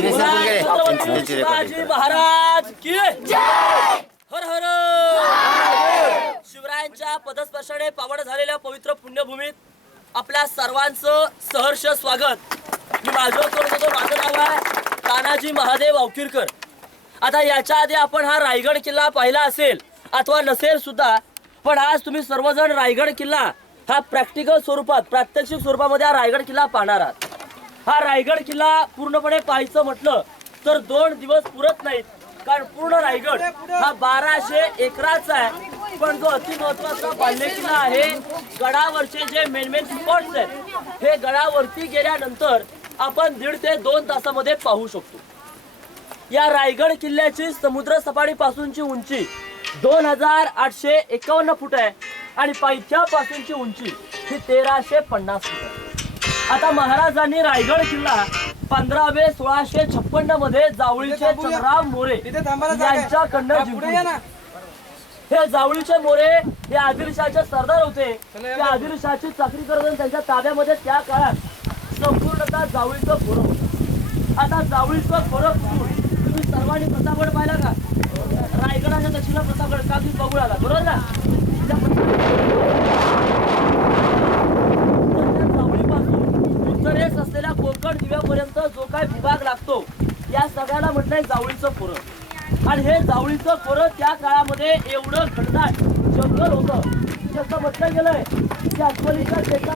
शिवाजी. महाराज की हर हर। शिवरायांच्या पदस्पर्शाने पावन झालेल्या पवित्र पुण्यभूमीत आपल्या सर्वांचं सहर्ष स्वागत. मी माझं करत माझं नाव आहे तानाजी महादेव अवकिरकर आता याच्या आधी आपण हा रायगड किल्ला पाहिला असेल अथवा नसेल सुद्धा पण आज तुम्ही सर्वजण रायगड किल्ला हा प्रॅक्टिकल स्वरूपात प्रात्यक्षिक स्वरूपामध्ये हा रायगड किल्ला पाहणार आहात. हा रायगड किल्ला पूर्णपणे पाहायचं म्हटलं तर दोन दिवस पुरत नाहीत. कारण पूर्ण रायगड हा बाराशे एकराचा आहे. पण जो अति महत्त्वाचा बाल्य किल्ला आहे गडावरचे जे मेन मेन स्पॉट्स आहेत हे गडावरती गेल्यानंतर आपण दीड ते दोन तासामध्ये पाहू शकतो. या रायगड किल्ल्याची समुद्र सपाटीपासूनची उंची दोन हजार आठशे एकावन्न फूट आहे आणि पायथ्यापासूनची उंची ही तेराशे पन्नास फूट आहे. आता महाराजांनी रायगड किल्ला पंधरावे सोळाशे छप्पन्नमध्ये जावळीचे चंद्रराव मोरे. यांच्याकडनं हा, ना. हे जावळीचे मोरे हे आदिलशाहचे सरदार होते. त्या आदिलशाहची चाकरी करत त्यांच्या ताब्यामध्ये त्या काळात संपूर्णतः जावळीचं खोरं होतं. आता जावळीचं खोरं तुम्ही सर्वांनी प्रतापगड पाहिला का? रायगडाच्या दक्षिणा प्रतापगड. का तुम्ही बघू आला बरोबर ना त्या प्रतापगड- त्या जावळीपासून उत्तरेस असलेल्या कोकण दिव्यापर्यंत जो काय विभाग लागतो या सगळ्याला म्हटलंय जावळीचं खोरं. आणि हे जावळीचं खोरं त्या काळामध्ये एवढं घनदाट जंगल होतं. जसं म्हटलं गेलंय की अस्वलीच्या शेतात